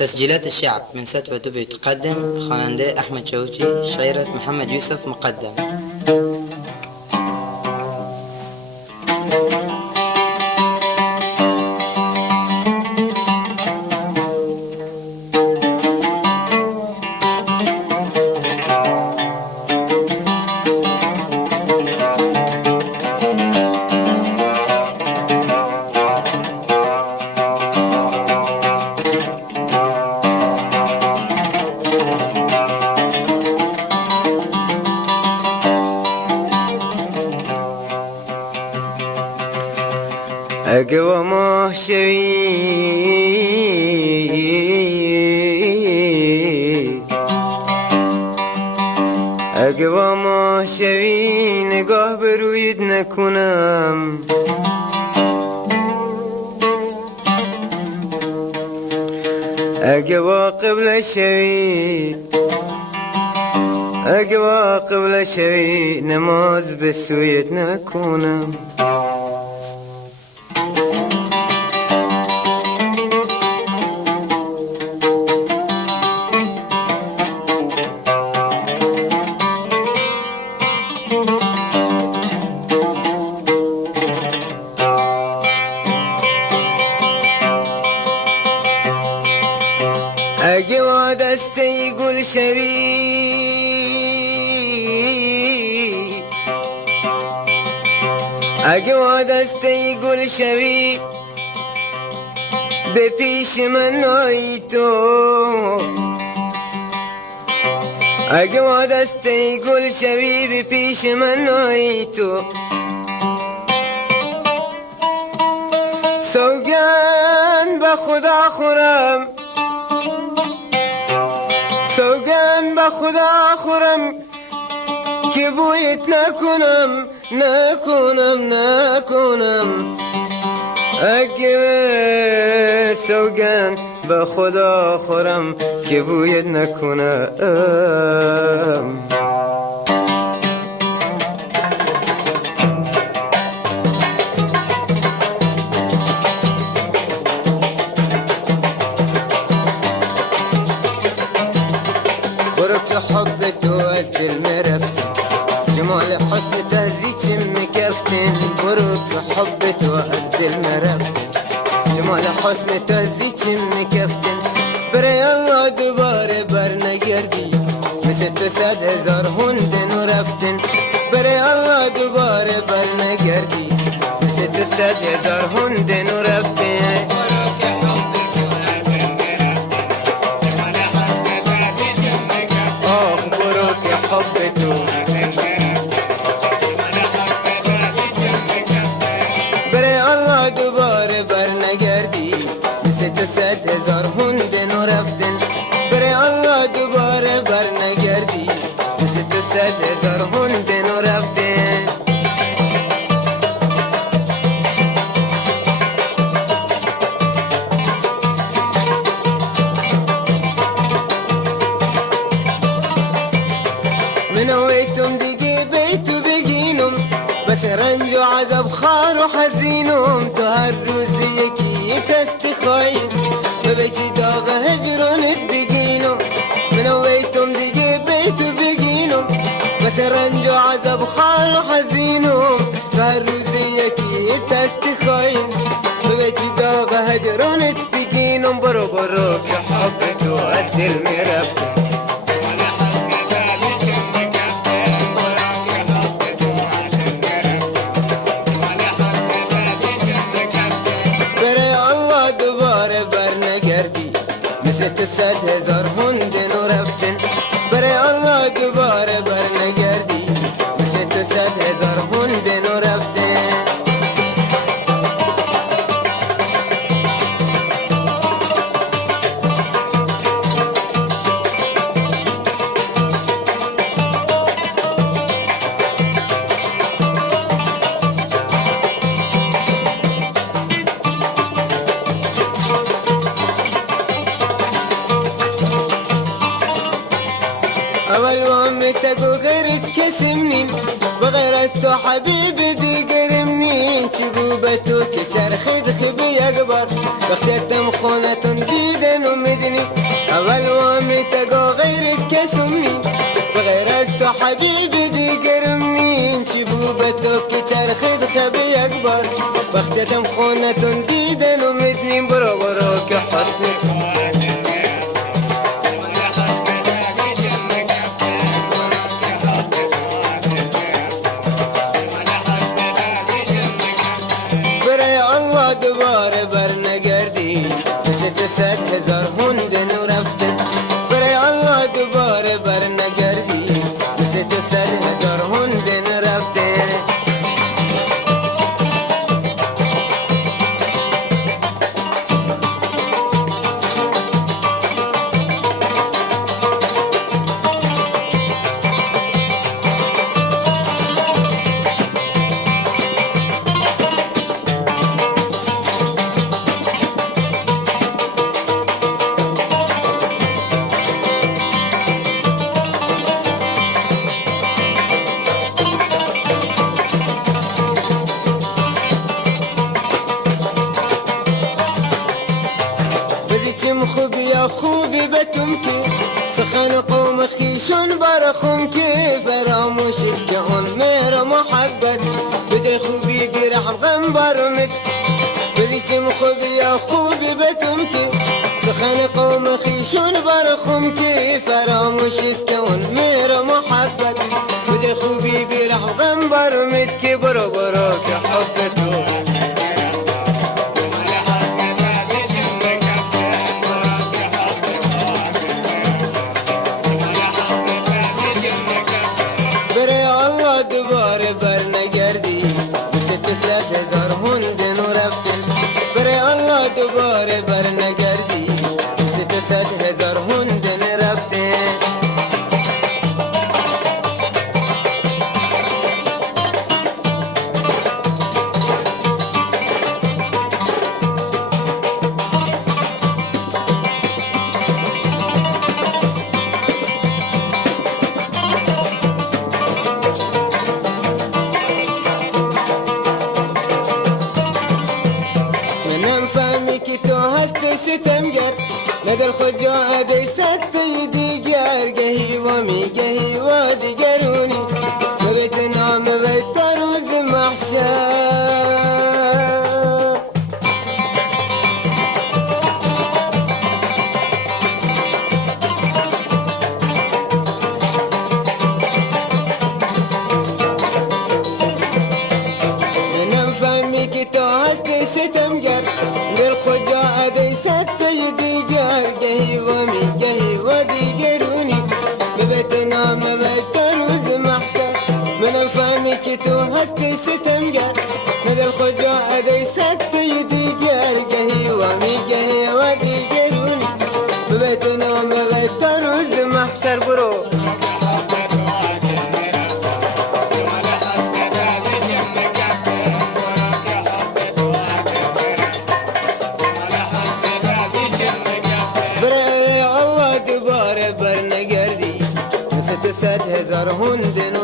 تسجيلات الشعب من ستوى دبي تقدم خواننده أحمد شوقی، شاعرة محمد يوسف مقدم. اقوى ما شوي اقوى ما شوي نگاه بروید نکنم اقوى قبل شوي اقوى قبل شوي نماز بسویت نکنم اقوى دستي قول شوي اقوى دستي قول شوي بپیش من نایی تو اقوى دستي قول شوي بپیش من نایی تو سوگن به خدا خورم سوگن به خدا خورم که بویت نکنم اگه سوگن به خدا خورم که بویت نکنم حب تو از دل مرفتن جمال حسن تهزیچ مکفتن بروک حب تو از دل مرفتن جمال حسن تهزیچ مکفتن برای الله دوباره برنگردی مثل تو 100,000 هند نو رفتن برای الله دوباره برنگردی مثل تو 100,000 هند نو رفتن برای الله دوباره برنگردی مثل تو 100,000 هند نو رفتن برای الله دوباره برنگردی مثل تو 100,000 هند نو رفتن من ویتم دیگه بیتو بگینم بس رنج و عذاب خار و حزینم تو هر روز یکی تستی خواهیم ببیچی داغ هجرانت بگینم من ویتم دیگه بیتو بگینم بس رنج و عذاب خار و حزینم تو هر روز یکی تستی خواهیم ببیچی داغ هجرانت بگینم برو که حب تو از دل میرفتم مثل تو 100,000 هند نو رفتن برای الله دوباره برنگردی مثل تو 100,000 هند نو رفتن اول وام تگو غیرت کسی منین و غیر از تو حبیب دیگر منین چگو به تو که چرخید خیبی یک بار وقتی تم خونتون دیدن و میدنی خونتون دیدن و میدنیم برو برو که حسنت برای الله دوباره بر نگردی مثل 100,000 هندن و رفته برای الله دوباره بر نگردی مثل 100,000 هندن رفته بزیچم خوبی یا خوبی بتم که سخن قوم خیشون برخم که فراموشید که اون مهر محبت بده خوبی بیرحم غم برمت بزیچم خوبی یا خوبی بتم که سخن قوم خیشون برخم که فراموشید که اون مهر محبت بده خوبی بیرحم غم برمت که برو برو که حبتو دوباره بر نگردی مثل 100,000 هندن و رفتن برای الله دوباره بر نگردی مثل 100,000 هندن رفتن ستمگر ندل خود جا عدی ستی دیگر گهی و می گهی و دیگرونی نویت نام ویت روز محشر منم فهمی که تو هستی ستمگر دل خود جا عدی ستی دیگر گهی و می گهی و دیگرونی ببیت نام ویت روز محشر منم فهمی که تو هستی ستمگر ندل خود جا عدی ستی دیگر گهی و می گهی و دیگرونی ببیت نام ویت روز محشر برو برای الله دوباره بر نگردی مثل 100,000 هندن